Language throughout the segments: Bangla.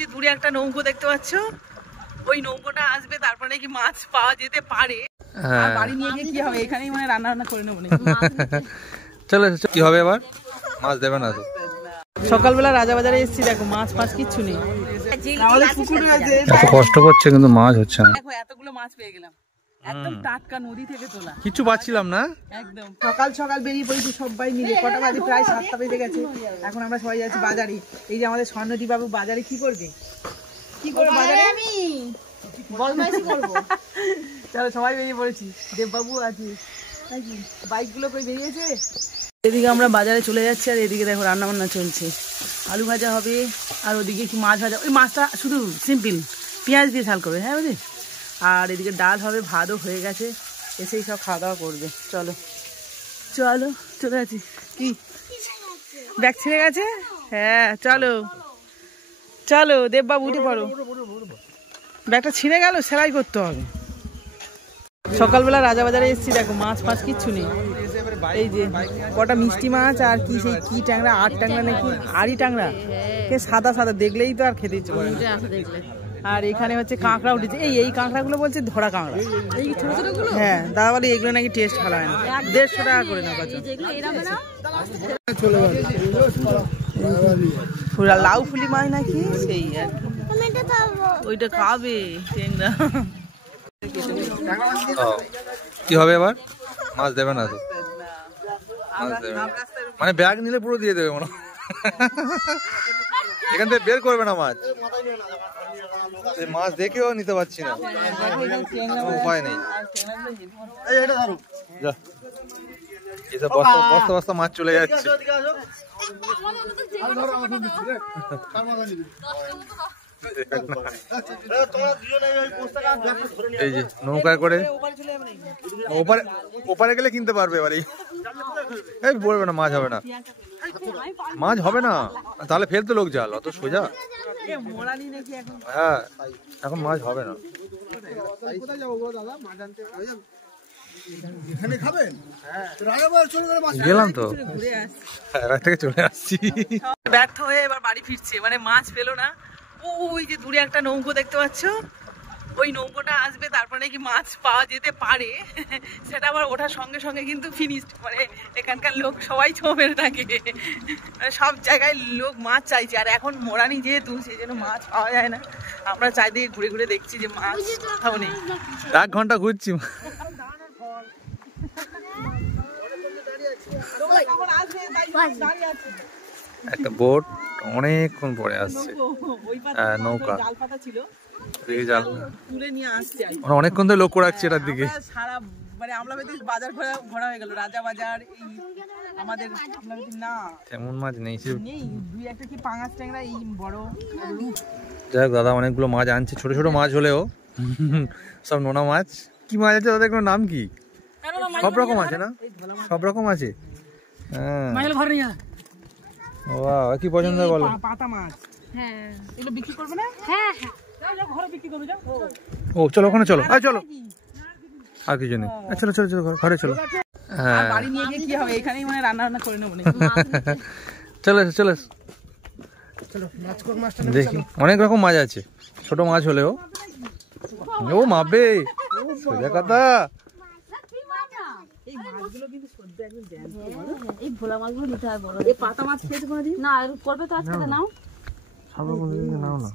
যে দূরে একটা নৌকো দেখতে পাচ্ছ, ওই নৌকোটা আসবে, তারপরে নাকি মাছ পাওয়া যেতে পারে। আর বাড়ি নিয়ে গিয়ে কি হবে, এখানেই মানে রান্না বান্না করে নেবো। চলো কি হবে এবার, মাছ দেবে না তো। সকালবেলা রাজাবাজারে এসেছি, দেখো মাছ ফাছ কিচ্ছু নেই। আমাদের পুকুরে আছে, এত কষ্ট করছে কিন্তু মাছ হচ্ছে না। দেখো এতগুলো মাছ পেয়ে গেলাম, একদম টাটকা নদী থেকে তোলা। কিছু পাচ্ছিলাম না, একদম সকাল সকাল বেরিয়ে পড়েছি সবাই মিলে। কটা বাজে? প্রায় 7টা বেজে গেছে। এখন আমরা সবাই যাচ্ছি বাজারে। এই যে আমাদের স্বর্ণদীপ বাবু বাজারে কি করবে, কি করবে বাজারে? আমি বদমাইশি করব। চলো সবাই বেরিয়ে পড়েছি, দেববাবু আছে, বাইকগুলো কই বেরিয়েছে। এদিকে আমরা বাজারে চলে যাচ্ছি, আর এদিকে দেখো রান্না বান্না চলছে। আলু ভাজা হবে, আর ওদিকে কি মাছ ভাজা। ওই মাছটা শুধু সিম্পল পেঁয়াজ দিয়ে ঝাল করবে, হ্যাঁ বুঝলি। আর এদিকে ডাল হবে, ভাতও হয়ে গেছে, এসেই সব খাওয়া দাওয়া করবে। চলো চলো চলে যাচ্ছি। কি ব্যাগ ছিঁড়ে গেছে? হ্যাঁ চলো চলো দেববাবু উঠে পড়ো, ব্যাগটা ছিঁড়ে গেল, সেলাই করতে হবে। সকালবেলা রাজাবাজারে এসেছি, দেখো মাছ ফাছ কিচ্ছু নেই। এই যে কটা মিষ্টি মাছ, আর কি সেই কি ট্যাংরা, আর ট্যাংরা নাকি আড়ি ট্যাংরা, কে সাদা সাদা দেখলেই তো আর খেতে ইচ্ছে করে না। আর এখানে হচ্ছে কাঁকড়া উঠেছে, এই কাঁকড়াগুলো বলছে ধরা কাঁকড়া, এই ছোট ছোটগুলো। হ্যাঁ দাদা বলে এগুলো নাকি টেস্ট ভালো হয় না, 150 টাকা করে না কাছে। লাউ ফুলি মাছ নাকি সেই আর ওইটা খাবে ট্যাংরা। কি হবে এবার, মাছ দেবে না তো। মানে ব্যাগ নিলে পুরো দিয়ে দেবে মনে, এখান থেকে বের করবে না মাছ। মাছ দেখেও নিতে পারছি না, উপায় নেই। বস্তা বস্তা মাছ চলে যাচ্ছে। এই যে নৌকায় করে ওপারে গেলে কিনতে পারবে এবারে। এই বলবে না মাছ হবে না, মাছ হবে না, তাহলে ফেলতে লোক জাল, অত সোজা। হ্যাঁ এখন মাছ হবে না। গেলাম তো, এবার থেকে চলে আসছি। ব্যর্থ হয়ে এবার বাড়ি ফিরছে, মানে মাছ পেলো না। ওই যে দূরে একটা নৌকো দেখতে পাচ্ছ, ওই নৌকোটা আসবে, তারপরে নাকি মাছ পাওয়া যেতে পারে। সেটা আবার ওঠার সঙ্গে সঙ্গে কিন্তু ফিনিশড, মানে এখানকার লোক সবাই ছো মেরে থাকে, মানে সব জায়গায় লোক মাছ চাইছে। আর এখন মোরানি যেহেতু, সেই জন্য মাছ পাওয়া যায় না। আমরা চারিদিকে ঘুরে ঘুরে দেখছি যে মাছ কোথাও নেই। 1 ঘন্টা ঘুরছি। একটা বোট অনেকক্ষণ পরে আসছে, নৌকা অনেকক্ষণ ধরে লক্ষ্য রাখছি এটার দিকে। সারা মানে আমরা বাজার ঘোরা হয়ে গেল, রাজা বাজার, এই আমাদের না তেমন মাছ নেই, দুই একটা কি পাঙাশ ট্যাংরা, এই বড়। যাই হোক দাদা অনেকগুলো মাছ আনছে, ছোট ছোট মাছ হলেও সব নোনা মাছ। কি মাছ আছে দাদা, কোনো নাম কি? সব রকম আছে না, সব রকম আছে। হ্যাঁ কি পছন্দ বলো? পাতা মাছ। হ্যাঁ এগুলো বিক্রি করবে না? হ্যাঁ হ্যাঁ ঘরে বিক্রি করবে, যাও। ও চলো ওখানে চলো, চলো আর কিছু নেই, চলো চলো চলো ঘরে চলো। হ্যাঁ বাড়ি নিয়ে গিয়ে কি হবে, এখানেই মানে রান্না বান্না করে নেবো। চলো চলো দেখি, অনেক রকম মাছ আছে, ছোট মাছ হলেও। ও মাপবে সোজা কথা। এই মাছগুলো কিন্তু সদ্য একদম জ্যান্ত, এই ভোলা মাছগুলো নিতে হয় বড়। এই পাতা মাছ খেতে কোনদিন না, আর করবে তো আজকে নাও। সব রকম নাও না,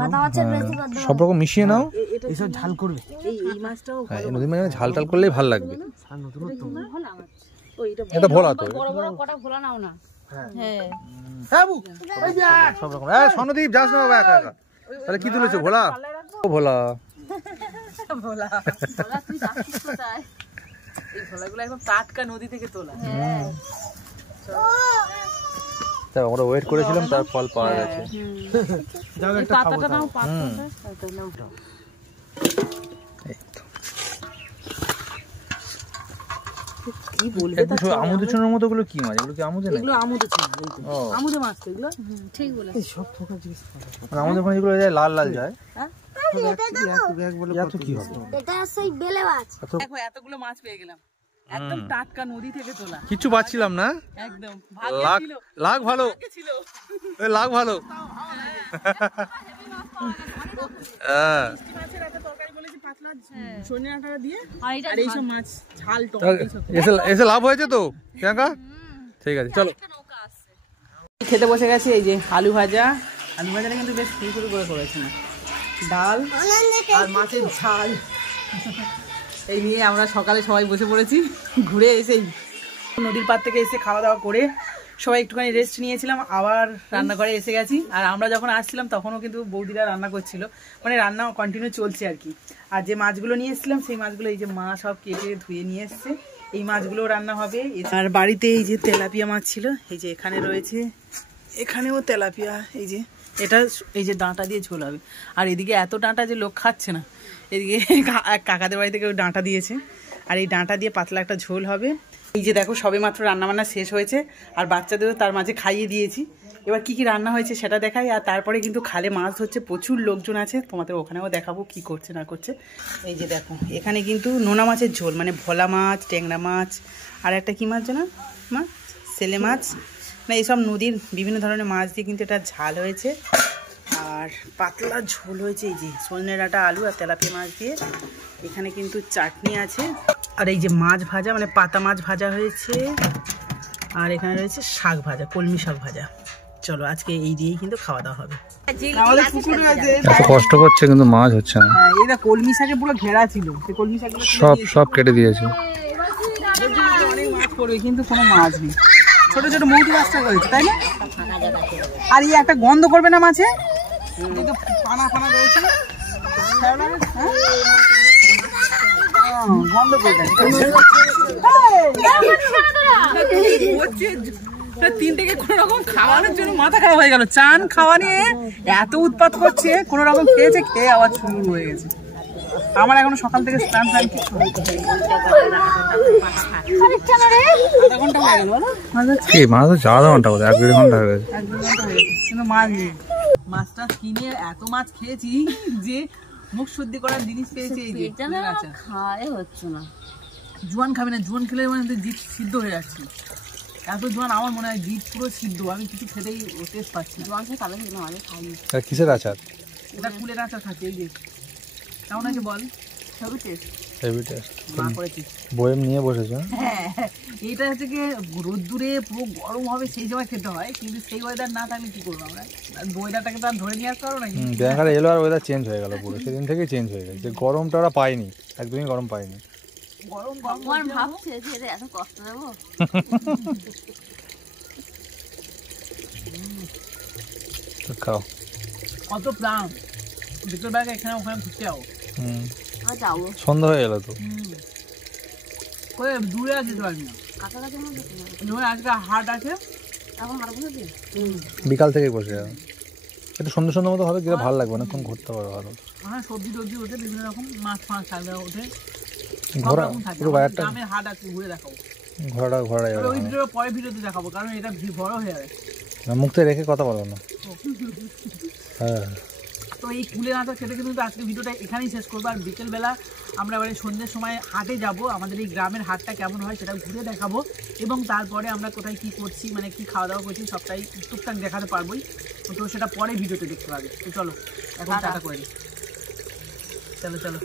পাতা মাছের বেশি সব রকম মিশিয়ে নাও, এইসব ঝাল করবে। এই মাছটাও নদী মানে ঝাল টাল করলেই ভালো লাগবে। এটা ভোলা তো, বড় বড় কটা ভোলা নাও না। হ্যাঁ হ্যাঁ সব রকম। স্বর্ণদীপ যাস না বাবা একা একা, তাহলে কি তুলেছো? ভোলা ভোলা ভোলা ভোলা, তুই যাচ্ছিস কোথায়? এই ভোলাগুলো একদম টাটকা নদী থেকে তোলা। হ্যাঁ আমরা ওয়েট করেছিলাম, তার ফল পাওয়া গেছে। পাতাটা নাও, পাতাটা নাও। কি বলবে তা? আমুদে ছোনার মতো গুলো কি মাছ? এগুলো কি আমুদে না? এগুলো আমুদে ছোনা, আমুদে মাছ তো এগুলো। ঠিক বলে, এই সব ফোকা জিনিস আমুদে মাছ যেগুলো যায় লাল লাল যায়। হ্যাঁ কি হবে? এটা সেই বেলে মাছ। দেখো এতগুলো মাছ পেয়ে গেলাম, একদম টাটকা নদী থেকে তোলা। কিছু পাচ্ছিলাম না, একদম লাগ ভালো, লাগ ভালো। এসে লাভ হয়েছে তো প্রিয়াঙ্কা? ঠিক আছে চলো খেতে বসে গেছে। এই যে আলু ভাজা, আলু ভাজাটা কিন্তু বেশ ফুল করে করেছে না, ডাল আর মাছের ঝাল, এই নিয়ে আমরা সকালে সবাই বসে পড়েছি। ঘুরে এসেই নদীর পাড় থেকে এসে খাওয়া দাওয়া করে সবাই একটুখানি রেস্ট নিয়েছিলাম, আবার রান্নাঘরে এসে গেছি। আর আমরা যখন আসছিলাম তখনও কিন্তু বৌদিরা রান্না করছিল, মানে রান্না কন্টিনিউ চলছে আর কি। আর যে মাছগুলো নিয়ে এসেছিলাম সেই মাছগুলো এই যে মা সব কেটে ধুয়ে নিয়ে এসছে, এই মাছগুলো রান্না হবে। আর বাড়িতে এই যে তেলাপিয়া মাছ ছিল, এই যে এখানে রয়েছে, এখানেও তেলাপিয়া, এই যে এটা এই যে ডাঁটা দিয়ে ঝোল হবে। আর এদিকে এত ডাঁটা যে লোক খাচ্ছে না, এদিকে কাকাদের বাড়ি থেকে ওই ডাঁটা দিয়েছে, আর এই ডাঁটা দিয়ে পাতলা একটা ঝোল হবে। এই যে দেখো সবে মাত্র রান্নাবান্না শেষ হয়েছে, আর বাচ্চাদেরও তার মাঝে খাইয়ে দিয়েছি। এবার কি কি রান্না হয়েছে সেটা দেখাই। আর তারপরে কিন্তু খালে মাছ ধরছে, প্রচুর লোকজন আছে, তোমাদের ওখানেও দেখাবো কি করছে না করছে। এই যে দেখো এখানে কিন্তু নোনা মাছের ঝোল, মানে ভোলা মাছ, ট্যাংরা মাছ, আর একটা কি মাছ জানো মা, সেলে মাছ, না এইসব নদীর বিভিন্ন ধরনের মাছ দিয়ে কিন্তু এটা ঝাল হয়েছে। আর পাতলা ঝোল হয়েছে এই যে সজনে ডাঁটা, আলু আর তেলাপিয়া মাছ দিয়ে। এখানে কিন্তু চাটনি আছে, আর এই যে মাছ ভাজা, মানে পাতা মাছ ভাজা হয়েছে। আর এখানে রয়েছে শাক ভাজা, কলমি শাক ভাজা। চলো আজকে এই দিয়েই কিন্তু খাওয়া দাওয়া হবে। এত কষ্ট করছে কিন্তু মাছ হচ্ছে না। হ্যাঁ এটা কলমি শাকে পুরো ঘেরা ছিল, সেই কলমি শাকগুলো সব কেটে দিয়েছে, অনেক মাছ পড়বে কিন্তু কোনো মাছ নেই। ছোট ছোট মৌটি মাছটা রয়েছে তাই না? আর এই একটা গন্ধ করবে না মাছে, পানা ফানা রয়েছে, গন্ধ করবে। 3 থেকে কোনো রকম খাওয়ানোর জন্য মাথা খারাপ হয়ে গেল। চান খাওয়া নিয়ে এত উৎপাত করছে, কোন রকম খেয়েছে, খেয়ে আবার শুরু হয়ে গেছে। আমার এখনো সকাল থেকে স্নান টান কিছু কিন্তু মাছ নেই। মাছটা কিনে এত মাছ খেয়েছি যে মুখ শুদ্ধি করার জিনিস পেয়েছি। এই যে হচ্ছে না, জোয়ান খাবে না, জোয়ান খেলে মানে জিভ সিদ্ধ হয়ে যাচ্ছে। এত জোয়ান আমার মনে হয় জিভ পুরো সিদ্ধ, আমি কিছু খেতেই টেস্ট পাচ্ছি না। জোয়ান খেয়ে তাহলে খাইনি। কিসের আচার? এটা কুলের আচার খাচ্ছে। এই যে কেমন আছে বল? সবই টেস্ট, হেভি টেস্ট। মা করেছি, বয়েম নিয়ে বসেছো। হ্যাঁ এটা হচ্ছে কি রোদ্দুরে পুরো গরম হবে সেই সময় খেতে হয়, কিন্তু সেই ওয়েদার না থাকলে কি করবো আমরা? ওয়েদারটাকে তো আর ধরে নিয়ে আসতে পারবো নাকি? ব্যাঙ্গারে এলো আর ওয়েদার চেঞ্জ হয়ে গেল পুরো, সেদিন থেকেই চেঞ্জ হয়ে গেছে। গরমটা ওরা পায়নি, একদমই গরম পায়নি। গরম গরম ভাবছে যে এত কষ্ট দেবো। খাও কত প্ল্যান, বিকেলবেলা এখানে ওখানে ঘুরতে যাবো। যাবো, সন্ধ্যা হয়ে গেল তো। দূরে আছে তো আমি কাছাকাছি, আজকে হাট আছে, এখন হাট বসেছি, বিকাল থেকে বসে যাবে। একটু সন্ধ্যা সন্ধ্যা মতো হবে, গেলে ভালো লাগবে, অনেকক্ষণ ঘুরতে পারবে ভালো। হ্যাঁ সবজি টবজি ওঠে, বিভিন্ন রকম মাছ ফাঁস শাক ওঠে, ঘোরা পুরো বাইরটা গ্রামের হাট আছে, ঘুরে দেখাবো। ঘোরা যাবে, ওই ভিডিও পরে ভিডিওতে দেখাবো, কারণ এটা বড় হয়ে যাবে। মুখতে রেখে কথা বলো না। হ্যাঁ তো এই কুলের আচার খেতে কিন্তু আজকে ভিডিওটা এখানেই শেষ করবো। আর বিকেলবেলা আমরা এবারে সন্ধ্যের সময় হাটে যাব, আমাদের এই গ্রামের হাটটা কেমন হয় সেটা ঘুরে দেখাবো, এবং তারপরে আমরা কোথায় কি করছি, মানে কি খাওয়া দাওয়া করছি সবটাই টুকটাক দেখাতে পারবোই। তো সেটা পরে ভিডিওতে দেখতে পাবে। তো চলো এখন টাটা করে দিই, চলো চলো।